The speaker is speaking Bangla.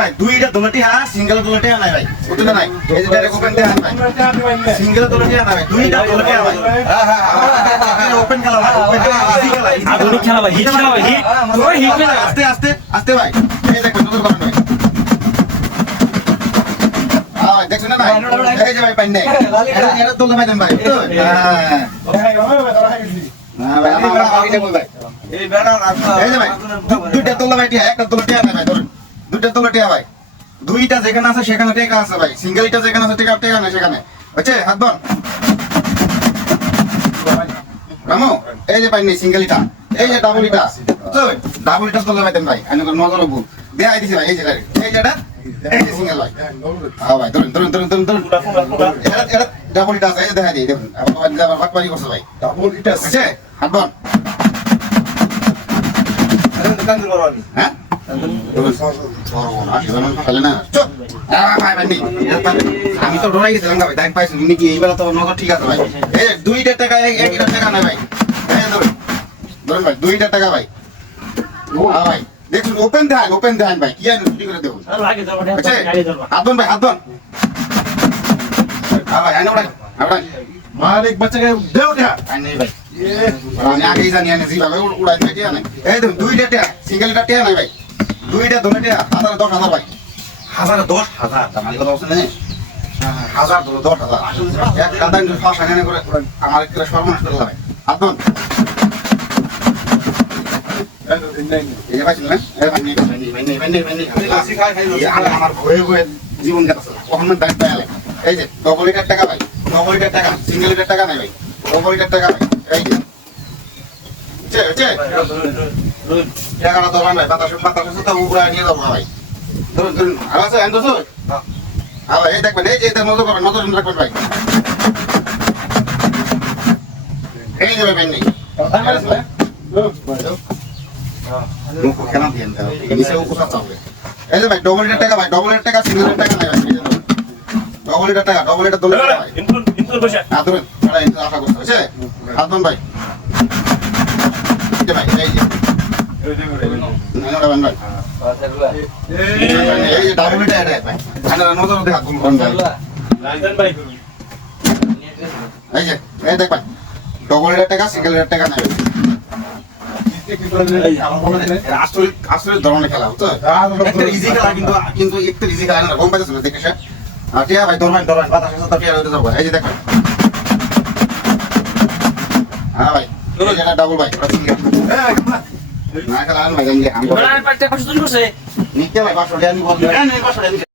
ভাই দুইটা দোলটি হ্যাঁ সিঙ্গেল দোলটি নাই ভাই বুঝতে নাই এই যে ডাইরেক্ট ওপেন দেন ভাই সিঙ্গেল দোলটি না ভাই দুইটা দোলটি ভাই হ্যাঁ হ্যাঁ ওপেন খেলা ভাই ওপেন ইজি খেলা আধুনিক খেলা ভাই হিট খেলা ভাই হিট পুরো হিট খেলা আস্তে আস্তে আস্তে ভাই এই দেখুন নজর করেন ভাই ভাই দেখছেন না ভাই এই যে ভাই পাইন নাই এটা দোলতে ভাই দেন ভাই হ্যাঁ ভাই আমরা আগে যাবো ভাই এই বেড়া এই যে ভাই দুইটা দোলতে ভাই একটা দোলটি না ভাই ধরুন দুইটা দোলটি ভাই দুইটা যেখানে আছে সেখানে টেকা আছে ভাই সিঙ্গেলটা যেখানে আছে টেকা টেকা না সেখানে বুঝছে হাত বন রামো এই যে পাইনি সিঙ্গেলটা এই যে ডাবলটা বুঝছো ডাবলটা তোলা ভাই দেন ভাই আমি নজর রাখবো দেখাই দিছি ভাই এই যে এই যেটা এই যে সিঙ্গেল ভাই হ্যাঁ ভাই ধরুন ধরুন ধরুন ধরুন ধরুন এটা ডাবলটা আছে এই যে দেখাই দিই দেখুন আবার ভাগ পারি করছে ভাই ডাবলটা আছে হাত বন হ্যাঁ আমি তো ডরাই গেছিলাম ভাই টাইম পাইছি নাকি এইবার তো নজর ঠিক আছে ভাই এই 2 টাকা 1 টাকা না ভাই এই ধরুন ভাই 2 টাকা ভাই হ্যাঁ ভাই দেখুন ওপেন দেন ভাই কি আনি চুরি করে দেবো হাত বন ভাই হাত বন হ্যাঁ ভাই আইনা ওটা মালিক বাচ্চা কে দেও দেয়া আইনা ভাই আমি আগে জানি আনি যেভাবে উড়াই ভাই টিয়া নাই এই দেখুন 2 টাকা সিঙ্গেলটা টিয়া নাই ভাই 2টা দোলটা 10,000 ভাই 10,000 আমার কথা বলছেন না 10,000 এক কাদান ফাঁস আনে করে আমার একটা সর্বনাশ করে ভাই আপন এই যে ভাই না এই ভাই আমার ভয়ে জীবন কাটছে কখন না দাঁড় পায়ালে এই যে ডবল লিটার টাকা ভাই ডবল লিটার টাকা সিঙ্গেল লিটার টাকা নাই ভাই ডবল লিটার টাকা ভাই এই যে টাকাটা ধরবেন ভাই বাতাসে তো উপরে নিয়ে যাবো ভাই ধরুন ধরুন আছে এন্ড ধরুন হ্যাঁ ভাই এই দেখবেন এই যে নজর করবেন নজর রাখবেন ভাই এই যে ভাই নেই মুখ খেলা দিয়ে দেন নিচে ও কোথা চাপবে এই যে ভাই ডবল লিটার টাকা ভাই ডবল লিটার টাকা সিঙ্গেল লিটার টাকা নাই ভাই ডবল লিটার টাকা ডবল লিটার দলে ভাই ইনপুট বসে হ্যাঁ ধরুন এটা আশা করতে হচ্ছে হাত বান ভাই ভাই এই যে এই যে ডাবল লিটার এটা ভাই আনা নজর দেখা কোন কোন ভাই রাজধান ভাই এই যে এই দেখ ভাই ডবল লিটার টাকা সিঙ্গেল লিটার টাকা নাই আসলে ধরনের খেলা হতো একটা ইজি খেলা কিন্তু একটা ইজি খেলা না কম পাইতেছ না দেখে স্যার আর টিয়া ভাই ধরবেন বাতাসে তো টিয়া হইতে যাবো এই যে দেখেন হ্যাঁ ভাই এটা ডাবল ভাই সিঙ্গেল না খেলা ভাই জানি আমি পাঁচটা কষ্ট করছে নিতে ভাই 500 টাকা আমি বলছি